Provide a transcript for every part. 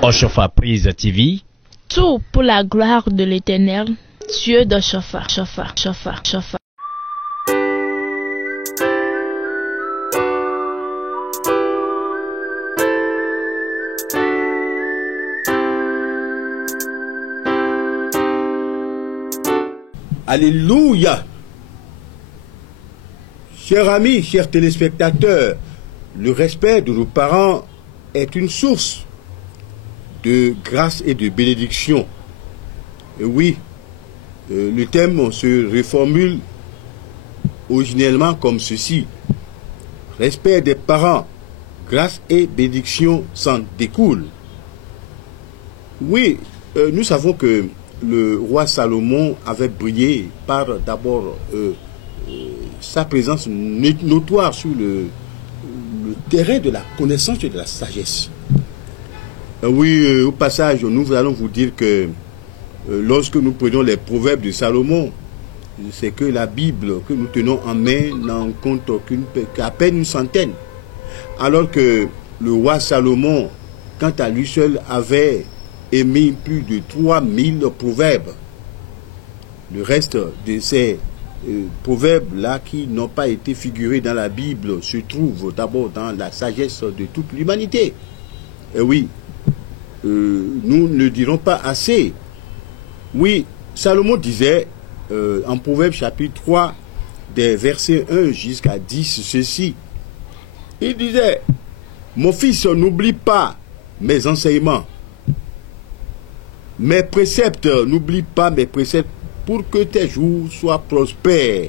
Oshofa Prise TV. Tout pour la gloire de l'Éternel, Dieu de Shofa. Alléluia. Chers amis, chers téléspectateurs, le respect de nos parents est une source de grâce et de bénédiction. Et oui, le thème se reformule originellement comme ceci. Respect des parents, grâce et bénédiction s'en découlent. Oui, nous savons que le roi Salomon avait brillé par d'abord sa présence notoire sur le terrain de la connaissance et de la sagesse. Oui, au passage, nous allons vous dire que lorsque nous prenons les proverbes de Salomon, c'est que la Bible que nous tenons en main n'en compte qu'à peine une centaine. Alors que le roi Salomon, quant à lui seul, avait émis plus de 3000 proverbes. Le reste de ces proverbes-là qui n'ont pas été figurés dans la Bible se trouvent d'abord dans la sagesse de toute l'humanité. Et oui, nous ne dirons pas assez. Oui, Salomon disait en Proverbe chapitre 3, des versets 1 jusqu'à 10, ceci. Il disait, mon fils, n'oublie pas mes enseignements, mes préceptes, n'oublie pas mes préceptes, pour que tes jours soient prospères,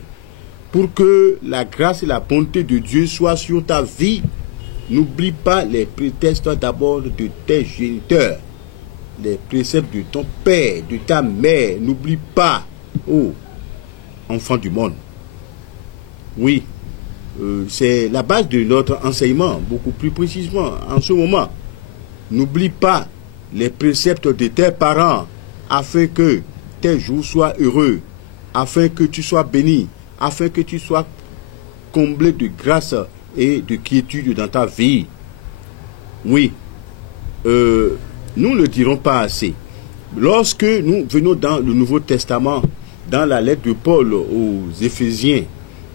pour que la grâce et la bonté de Dieu soient sur ta vie. N'oublie pas les prétextes d'abord de tes géniteurs, les préceptes de ton père, de ta mère. N'oublie pas, oh, enfant du monde. Oui, c'est la base de notre enseignement, beaucoup plus précisément en ce moment. N'oublie pas les préceptes de tes parents, afin que tes jours soient heureux, afin que tu sois béni, afin que tu sois comblé de grâce et de quiétude dans ta vie. Oui, nous ne le dirons pas assez. Lorsque nous venons dans le Nouveau Testament, dans la lettre de Paul aux Éphésiens,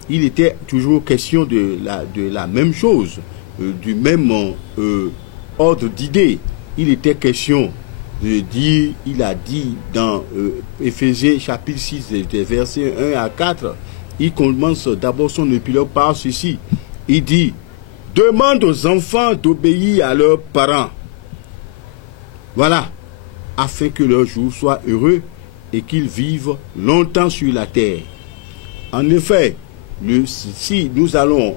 il était toujours question de la même chose, du même ordre d'idées. Il était question de dire, il a dit dans Éphésiens chapitre 6, des versets 1 à 4, il commence d'abord son épilogue par ceci. Il dit, demande aux enfants d'obéir à leurs parents. Voilà, afin que leur jour soit heureux et qu'ils vivent longtemps sur la terre. En effet, si nous allons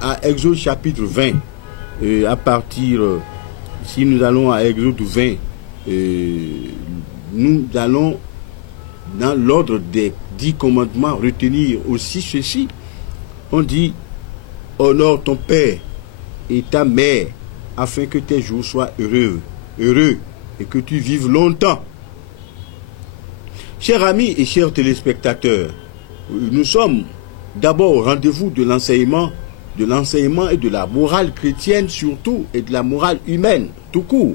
à Exode chapitre 20, si nous allons à Exode 20, nous allons dans l'ordre des 10 commandements retenir aussi ceci. On dit, honore ton père et ta mère, afin que tes jours soient heureux, et que tu vives longtemps. Chers amis et chers téléspectateurs, nous sommes d'abord au rendez-vous de l'enseignement et de la morale chrétienne surtout, et de la morale humaine tout court.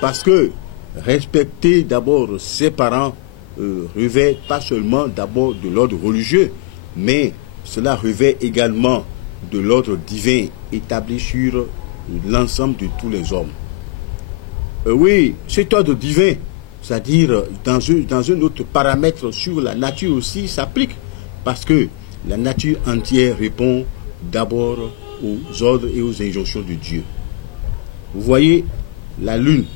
Parce que respecter d'abord ses parents revêt pas seulement d'abord de l'ordre religieux, mais cela revêt également de l'ordre divin établi sur l'ensemble de tous les hommes. Oui, cet ordre divin, c'est-à-dire dans un autre paramètre sur la nature aussi, s'applique, parce que la nature entière répond d'abord aux ordres et aux injonctions de Dieu. Vous voyez, la lune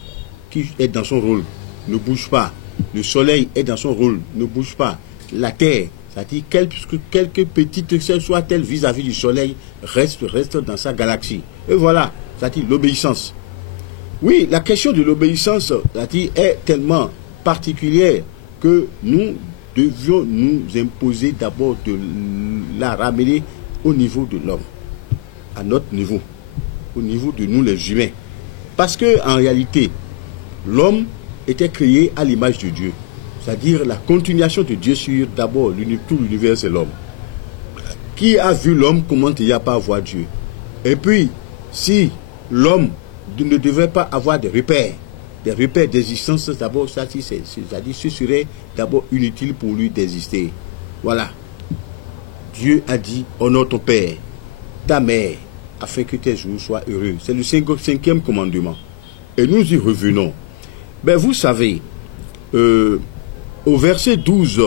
qui est dans son rôle ne bouge pas, le soleil est dans son rôle, ne bouge pas, la terre, c'est-à-dire quelque petite soit-elle vis-à-vis du soleil, reste dans sa galaxie. Et voilà, c'est-à-dire l'obéissance. Oui, la question de l'obéissance, c'est-à-dire est tellement particulière que nous devions nous imposer d'abord de la ramener au niveau de l'homme, à notre niveau, au niveau de nous les humains. Parce que en réalité, l'homme était créé à l'image de Dieu. C'est-à-dire la continuation de Dieu sur d'abord tout l'univers, c'est l'homme. Qui a vu l'homme, comment il n'y a pas à voir Dieu? Et puis, si l'homme ne devrait pas avoir de repères, des repères d'existence, d'abord, c'est-à-dire ce serait d'abord inutile pour lui d'exister. Voilà. Dieu a dit, honore ton père, ta mère, afin que tes jours soient heureux. C'est le cinquième commandement. Et nous y revenons. Ben, vous savez, au verset 12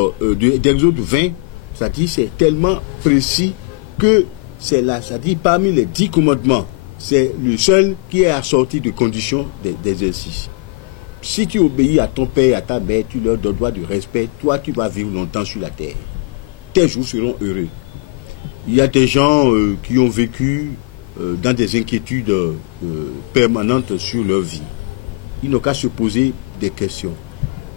d'Exode 20, ça dit, c'est tellement précis que c'est là, ça dit, parmi les 10 commandements, c'est le seul qui est assorti de conditions d'exercice. Si tu obéis à ton père et à ta mère, tu leur donnes droit de respect, toi tu vas vivre longtemps sur la terre. Tes jours seront heureux. Il y a des gens qui ont vécu dans des inquiétudes permanentes sur leur vie. Ils n'ont qu'à se poser des questions.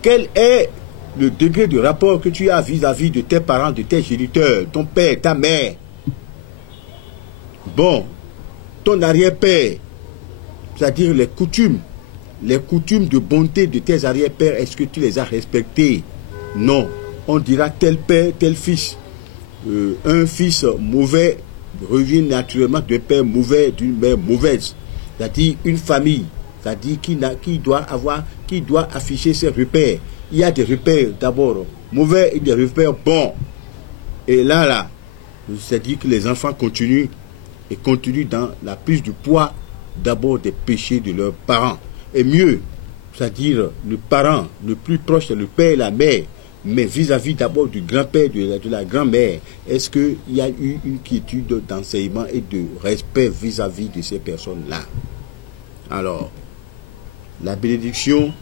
Quel est le degré de rapport que tu as vis-à-vis de tes parents, de tes géniteurs, ton père, ta mère? Bon, ton arrière-père, c'est-à-dire les coutumes de bonté de tes arrière-pères, est-ce que tu les as respectées? Non. On dira tel père, tel fils. Un fils mauvais revient naturellement d'un père mauvais, d'une mère mauvaise. C'est-à-dire une famille, c'est-à-dire qui doit afficher ses repères. Il y a des repères d'abord mauvais et des repères bons. Et là, c'est-à-dire que les enfants continuent dans la prise du poids d'abord des péchés de leurs parents. Et mieux, c'est-à-dire le parent le plus proche, c'est le père et la mère, mais vis-à-vis d'abord du grand-père, de la grand-mère, est-ce qu'il y a eu une quiétude d'enseignement et de respect vis-à-vis de ces personnes-là? Alors, la bénédiction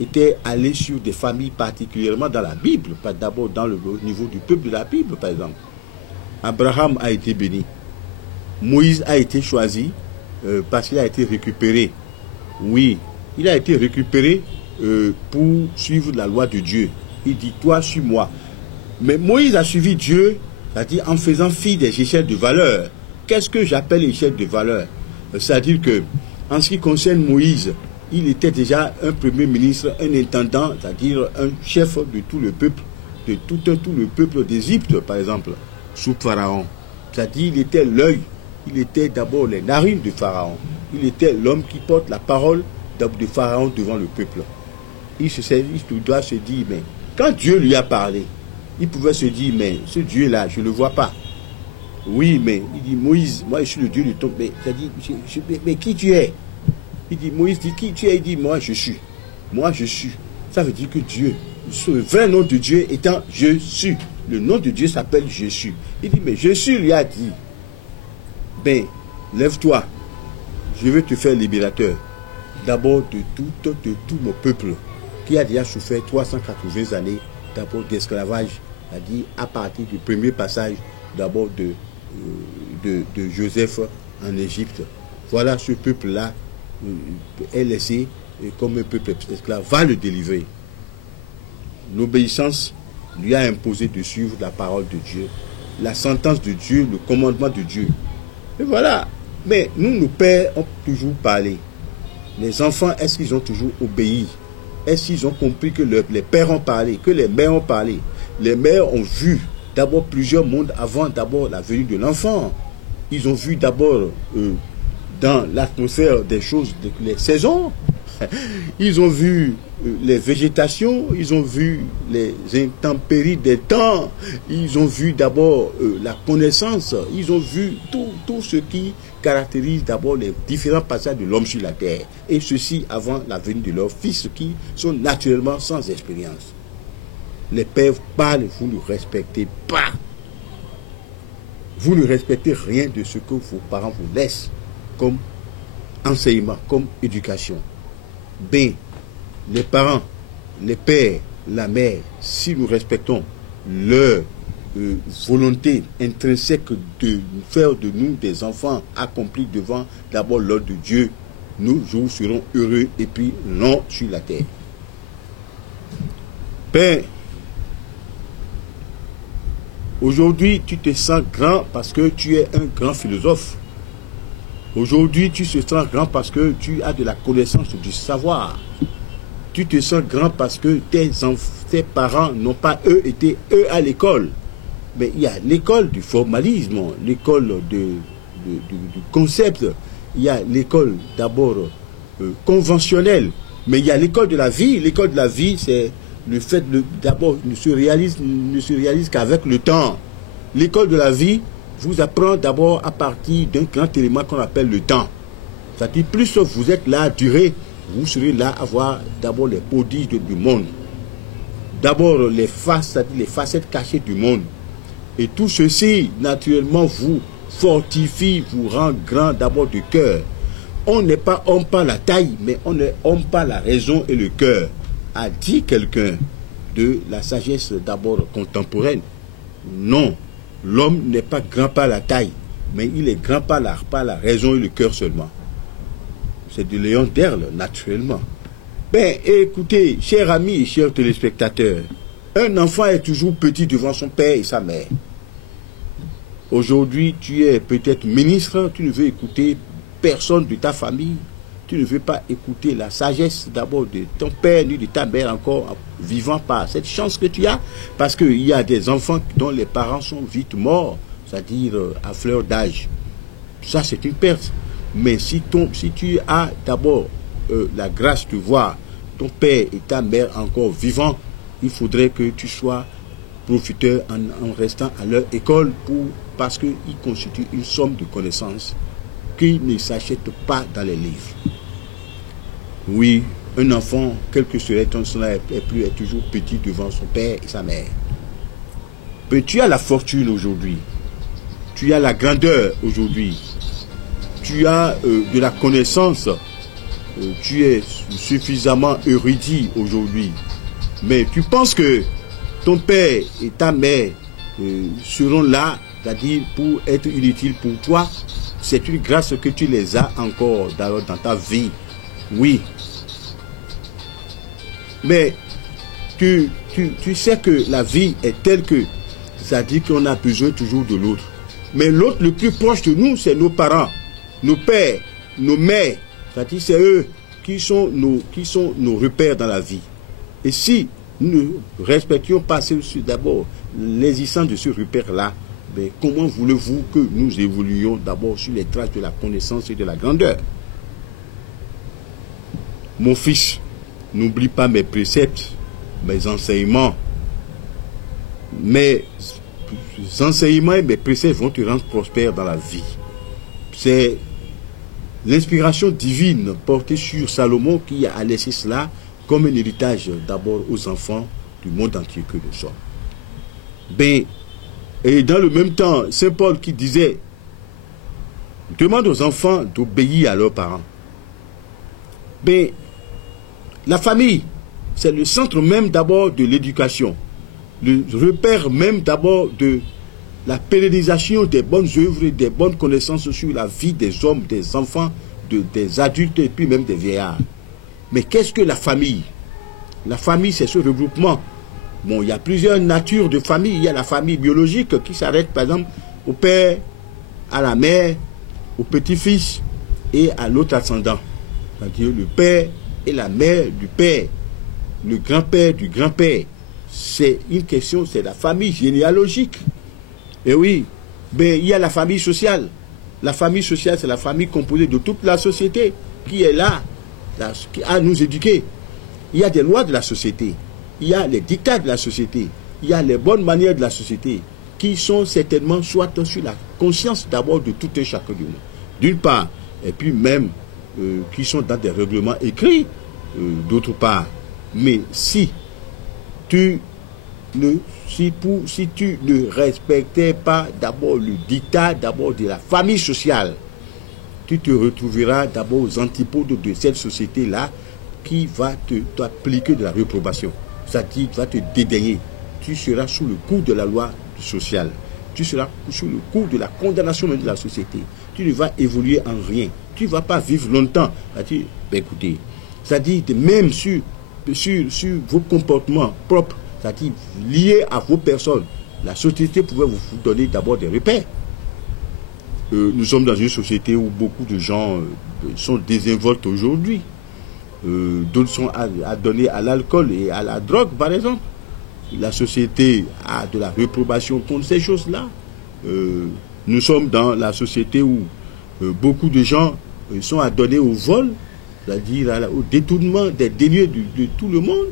était allée sur des familles particulièrement dans la Bible, pas d'abord dans le niveau du peuple de la Bible, par exemple. Abraham a été béni. Moïse a été choisi parce qu'il a été récupéré. Oui, il a été récupéré pour suivre la loi de Dieu. Il dit, toi, suis-moi. Mais Moïse a suivi Dieu, c'est-à-dire en faisant fi des échelles de valeur. Qu'est-ce que j'appelle échelle de valeur? C'est-à-dire que, en ce qui concerne Moïse, il était déjà un premier ministre, un intendant, c'est-à-dire un chef de tout le peuple, de tout le peuple d'Égypte, par exemple, sous Pharaon. C'est-à-dire, il était l'œil, il était d'abord les narines de Pharaon. Il était l'homme qui porte la parole de Pharaon devant le peuple. Il doit se dire, mais quand Dieu lui a parlé, il pouvait se dire, mais ce Dieu-là, je ne le vois pas. Oui, mais il dit, Moïse, moi je suis le Dieu de ton père. Mais qui tu es? Il dit, Moïse dit, qui tu es? Il dit, moi je suis. Moi je suis. Ça veut dire que Dieu, le vrai nom de Dieu étant je suis. Le nom de Dieu s'appelle Jésus. Il dit, mais Jésus lui a dit, ben, lève-toi, je vais te faire libérateur. D'abord de tout mon peuple qui a déjà souffert 380 années d'abord d'esclavage, c'est-à-dire à partir du premier passage d'abord de Joseph en Égypte. Voilà, ce peuple-là est laissé comme un peuple esclave, va le délivrer. L'obéissance lui a imposé de suivre la parole de Dieu, la sentence de Dieu, le commandement de Dieu. Et voilà. Mais nous, nos pères ont toujours parlé. Les enfants, est-ce qu'ils ont toujours obéi? Est-ce qu'ils ont compris que les pères ont parlé, que les mères ont parlé? Les mères ont vu d'abord plusieurs mondes avant d'abord la venue de l'enfant. Ils ont vu d'abord dans l'atmosphère des choses, les saisons. Ils ont vu les végétations, ils ont vu les intempéries des temps, ils ont vu d'abord la connaissance, ils ont vu tout ce qui caractérise d'abord les différents passages de l'homme sur la terre. Et ceci avant la venue de leurs fils qui sont naturellement sans expérience. Les pères parlent, vous ne respectez pas. Vous ne respectez rien de ce que vos parents vous laissent comme enseignement, comme éducation. B. Les parents, les pères, la mère, si nous respectons leur volonté intrinsèque de faire de nous des enfants accomplis devant d'abord l'ordre de Dieu, nous serons heureux et puis longs sur la terre. Père, aujourd'hui tu te sens grand parce que tu es un grand philosophe. Aujourd'hui, tu te sens grand parce que tu as de la connaissance, du savoir. Tu te sens grand parce que tes parents n'ont pas, été à l'école. Mais il y a l'école du formalisme, l'école du concept. Il y a l'école d'abord conventionnelle. Mais il y a l'école de la vie. L'école de la vie, c'est le fait d'abord ne se réalise qu'avec le temps. L'école de la vie vous apprend d'abord à partir d'un grand élément qu'on appelle le temps. C'est-à-dire, plus vous êtes là à durer, vous serez là à voir d'abord les prodiges du monde. D'abord les faces, c'est-à-dire les facettes cachées du monde. Et tout ceci, naturellement, vous fortifie, vous rend grand d'abord du cœur. On n'est pas homme par la taille, mais on est homme par la raison et le cœur, a dit quelqu'un de la sagesse d'abord contemporaine. Non, l'homme n'est pas grand par la taille, mais il est grand par la raison et le cœur seulement. C'est de Léon Derle, naturellement. Ben, écoutez, chers amis et chers téléspectateurs, un enfant est toujours petit devant son père et sa mère. Aujourd'hui, tu es peut-être ministre, tu ne veux écouter personne de ta famille, tu ne veux pas écouter la sagesse d'abord de ton père ni de ta mère encore vivant par cette chance que tu as, parce qu'il y a des enfants dont les parents sont vite morts, c'est-à-dire à fleur d'âge. Ça, c'est une perte. Mais si tu as d'abord la grâce de voir ton père et ta mère encore vivants, il faudrait que tu sois profiteur en restant à leur école parce qu'ils constituent une somme de connaissances qui ne s'achètent pas dans les livres. Oui, un enfant, quel que soit son âge, est toujours petit devant son père et sa mère. Mais tu as la fortune aujourd'hui, tu as la grandeur aujourd'hui, tu as de la connaissance, tu es suffisamment érudit aujourd'hui, mais tu penses que ton père et ta mère seront là, c'est-à-dire pour être inutiles pour toi. C'est une grâce que tu les as encore dans ta vie. Oui. Mais tu sais que la vie est telle que, c'est-à-dire qu'on a besoin toujours de l'autre. Mais l'autre le plus proche de nous, c'est nos parents, nos pères, nos mères. C'est-à-dire c'est eux qui sont nos repères dans la vie. Et si nous ne respections pas d'abord l'existence de ce repère-là, mais comment voulez-vous que nous évoluions d'abord sur les traces de la connaissance et de la grandeur? Mon fils, n'oublie pas mes préceptes, mes enseignements. Mes enseignements et mes préceptes vont te rendre prospère dans la vie. C'est l'inspiration divine portée sur Salomon qui a laissé cela comme un héritage d'abord aux enfants du monde entier que nous sommes. Ben, et dans le même temps, Saint Paul qui disait, demande aux enfants d'obéir à leurs parents. Ben, la famille, c'est le centre même d'abord de l'éducation, le repère même d'abord de la pérennisation des bonnes œuvres et des bonnes connaissances sur la vie des hommes, des enfants, des adultes et puis même des vieillards. Mais qu'est-ce que la famille? La famille, c'est ce regroupement. Bon, il y a plusieurs natures de famille. Il y a la famille biologique qui s'arrête, par exemple, au père, à la mère, au petit-fils et à l'autre ascendant. C'est-à-dire le père et la mère du père, le grand-père du grand-père. C'est une question, c'est la famille généalogique. Et oui, ben, il y a la famille sociale. La famille sociale, c'est la famille composée de toute la société qui est là, à nous éduquer. Il y a des lois de la société, il y a les dictats de la société, il y a les bonnes manières de la société qui sont certainement soit sur la conscience d'abord de tout un chacun de nous. D'une part, et puis même qui sont dans des règlements écrits, d'autre part. Mais si tu ne respectais pas d'abord le dictat d'abord de la famille sociale, tu te retrouveras d'abord aux antipodes de cette société-là qui va t'appliquer de la réprobation. C'est-à-dire, va te dédaigner. Tu seras sous le coup de la loi sociale. Tu seras sous le coup de la condamnation même de la société. Tu ne vas évoluer en rien. Tu ne vas pas vivre longtemps. C'est-à-dire, ben écoutez, c'est-à-dire même sur vos comportements propres, c'est-à-dire liés à vos personnes, la société pouvait vous donner d'abord des repères. Nous sommes dans une société où beaucoup de gens sont désinvoltes aujourd'hui. D'autres sont adonnés à l'alcool et à la drogue, par exemple. La société a de la réprobation contre ces choses-là. Nous sommes dans la société où beaucoup de gens sont adonnés au vol, c'est-à-dire au détournement des deniers de tout le monde.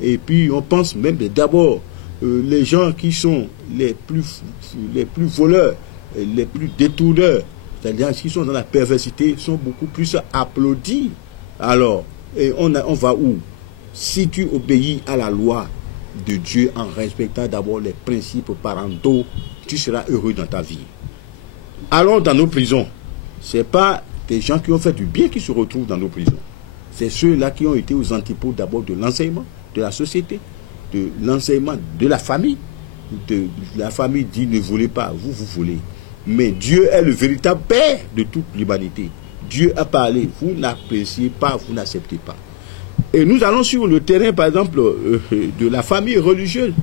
Et puis on pense même d'abord les gens qui sont les plus voleurs, les plus détourneurs, c'est-à-dire qui sont dans la perversité, sont beaucoup plus applaudis. Alors, et on va où? Si tu obéis à la loi de Dieu en respectant d'abord les principes parentaux, tu seras heureux dans ta vie. Allons dans nos prisons. Ce n'est pas des gens qui ont fait du bien qui se retrouvent dans nos prisons. C'est ceux-là qui ont été aux antipodes d'abord de l'enseignement de la société, de l'enseignement de la famille. La famille dit ne volez pas, vous volez. Mais Dieu est le véritable Père de toute l'humanité. Dieu a parlé, vous n'appréciez pas, vous n'acceptez pas. Et nous allons sur le terrain, par exemple, de la famille religieuse.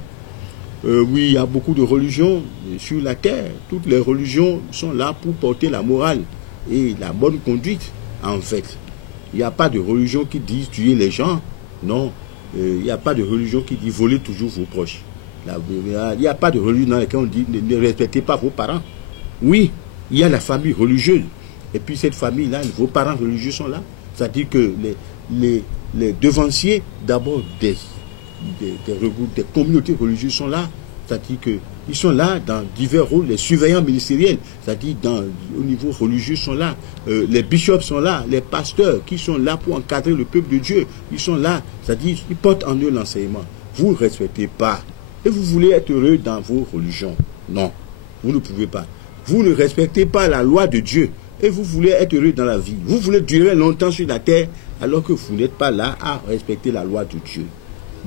Oui, il y a beaucoup de religions sur la terre. Toutes les religions sont là pour porter la morale et la bonne conduite, en fait. Il n'y a pas de religion qui dit tuer les gens. Non. Il n'y a pas de religion qui dit voler toujours vos proches. Il n'y a pas de religion dans laquelle on dit ne respectez pas vos parents. Oui, il y a la famille religieuse. Et puis cette famille-là, vos parents religieux sont là. C'est-à-dire que les devanciers, d'abord des communautés religieuses sont là. C'est-à-dire qu'ils sont là dans divers rôles. Les surveillants ministériels, c'est-à-dire au niveau religieux sont là. Les bishops sont là. Les pasteurs qui sont là pour encadrer le peuple de Dieu, ils sont là. C'est-à-dire qu'ils portent en eux l'enseignement. Vous ne respectez pas. Et vous voulez être heureux dans vos religions. Non, vous ne pouvez pas. Vous ne respectez pas la loi de Dieu. Et vous voulez être heureux dans la vie. Vous voulez durer longtemps sur la terre alors que vous n'êtes pas là à respecter la loi de Dieu.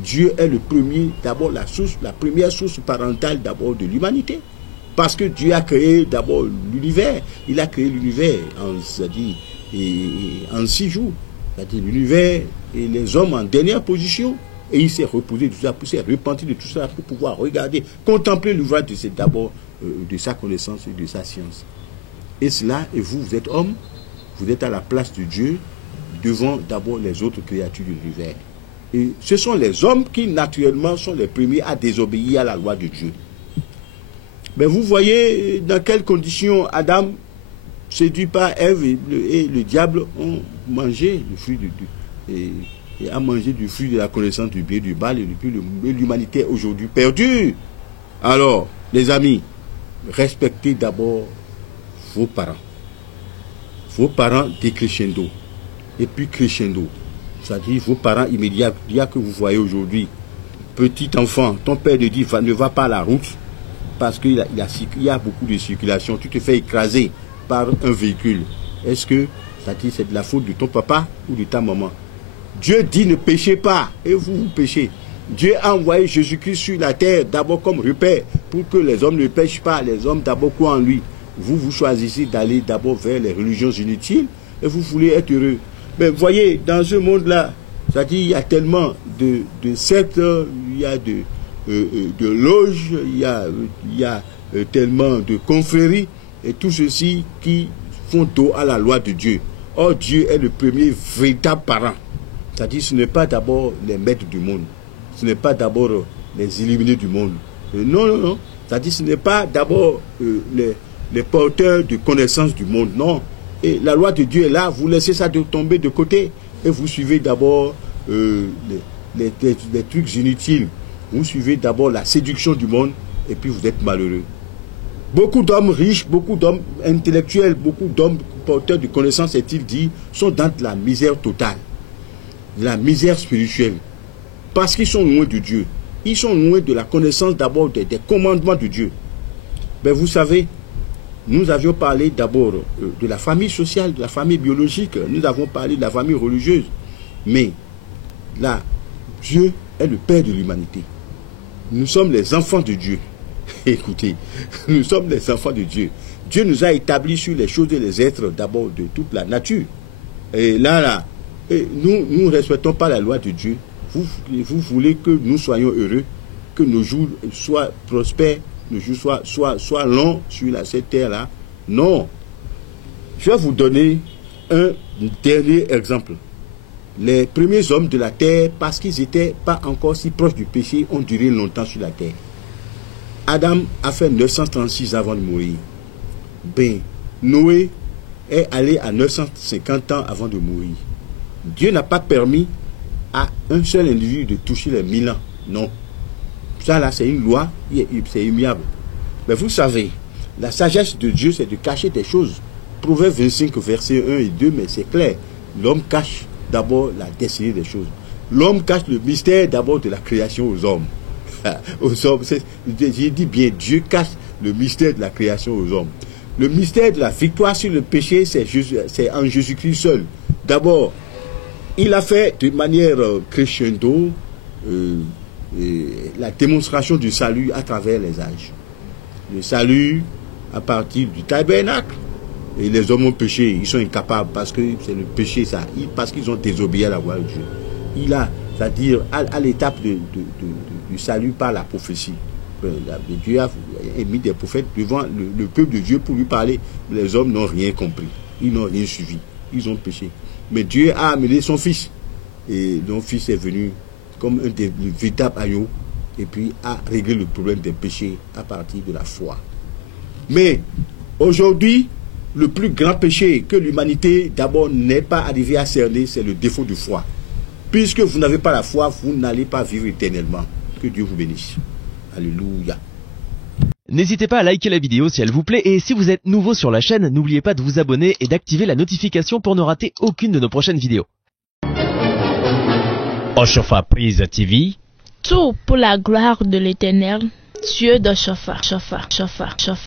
Dieu est le premier, d'abord la première source parentale d'abord de l'humanité. Parce que Dieu a créé d'abord l'univers. Il a créé l'univers en 6 jours. C'est-à-dire l'univers et les hommes en dernière position. Et il s'est reposé de tout ça, il s'est repenti de tout ça pour pouvoir regarder, contempler l'ouvrage d'abord de sa connaissance et de sa science. Et cela, et vous êtes homme, vous êtes à la place de Dieu, devant d'abord les autres créatures de l'univers. Et ce sont les hommes qui, naturellement, sont les premiers à désobéir à la loi de Dieu. Mais vous voyez dans quelles conditions Adam, séduit par Ève et le diable, ont mangé le fruit et a mangé du fruit de la connaissance du bien et du mal, et depuis l'humanité est aujourd'hui perdue. Alors, les amis, respectez d'abord vos parents. Vos parents décrescendo. Et puis crescendo. C'est-à-dire vos parents immédiats que vous voyez aujourd'hui. Petit enfant, ton père te dit ne va pas à la route parce qu'il y a beaucoup de circulation. Tu te fais écraser par un véhicule. Est-ce que c'est de la faute de ton papa ou de ta maman? Dieu dit ne péchez pas et vous péchez. Dieu a envoyé Jésus-Christ sur la terre d'abord comme repère pour que les hommes ne pêchent pas. Les hommes d'abord croient en lui. Vous choisissez d'aller d'abord vers les religions inutiles et vous voulez être heureux. Mais voyez, dans ce monde-là, c'est-à-dire il y a tellement de sectes, il y a de loges, il y a tellement de confréries et tout ceci qui font dos à la loi de Dieu. Or, Dieu est le premier véritable parent. C'est-à-dire ce n'est pas d'abord les maîtres du monde. Ce n'est pas d'abord les illuminés du monde. Non. C'est-à-dire ce n'est pas d'abord les porteurs de connaissances du monde. Non. Et la loi de Dieu est là. Vous laissez ça tomber de côté. Et vous suivez d'abord les trucs inutiles. Vous suivez d'abord la séduction du monde. Et puis vous êtes malheureux. Beaucoup d'hommes riches, beaucoup d'hommes intellectuels, beaucoup d'hommes porteurs de connaissances, est-il dit, sont dans la misère totale. La misère spirituelle. Parce qu'ils sont loin de Dieu. Ils sont loin de la connaissance d'abord des commandements de Dieu. Mais vous savez, nous avions parlé d'abord de la famille sociale, de la famille biologique. Nous avons parlé de la famille religieuse. Mais là, Dieu est le Père de l'humanité. Nous sommes les enfants de Dieu. Écoutez, nous sommes les enfants de Dieu. Dieu nous a établis sur les choses et les êtres d'abord de toute la nature. Et là, nous ne respectons pas la loi de Dieu. Vous voulez que nous soyons heureux, que nos jours soient prospères, nos jours soient longs sur cette terre-là. Non. Je vais vous donner un dernier exemple. Les premiers hommes de la terre, parce qu'ils n'étaient pas encore si proches du péché, ont duré longtemps sur la terre. Adam a fait 936 avant de mourir. Noé est allé à 950 ans avant de mourir. Dieu n'a pas permis à un seul individu de toucher les 1000 ans. Non. Ça là, c'est une loi, c'est immuable. Mais vous savez, la sagesse de Dieu, c'est de cacher des choses. Proverbe 25, versets 1 et 2, mais c'est clair. L'homme cache d'abord la destinée des choses. L'homme cache le mystère d'abord de la création aux hommes. Aux hommes, j'ai dit bien, Dieu cache le mystère de la création aux hommes. Le mystère de la victoire sur le péché, c'est en Jésus-Christ seul. D'abord, il a fait de manière crescendo la démonstration du salut à travers les âges. Le salut à partir du tabernacle. Et les hommes ont péché, ils sont incapables parce que c'est le péché, ça, parce qu'ils ont désobéi à la voix de Dieu. Il a, c'est-à-dire à l'étape du salut par la prophétie. Dieu a mis des prophètes devant le peuple de Dieu pour lui parler. Les hommes n'ont rien compris, ils n'ont rien suivi, ils ont péché. Mais Dieu a amené son fils. Et son fils est venu comme un véritable agneau et puis a réglé le problème des péchés à partir de la foi. Mais aujourd'hui, le plus grand péché que l'humanité d'abord n'est pas arrivée à cerner, c'est le défaut de foi. Puisque vous n'avez pas la foi, vous n'allez pas vivre éternellement. Que Dieu vous bénisse. Alléluia. N'hésitez pas à liker la vidéo si elle vous plaît et si vous êtes nouveau sur la chaîne, n'oubliez pas de vous abonner et d'activer la notification pour ne rater aucune de nos prochaines vidéos. Oshofa Prise TV. Tout pour la gloire de l'Éternel, Dieu de Shofa.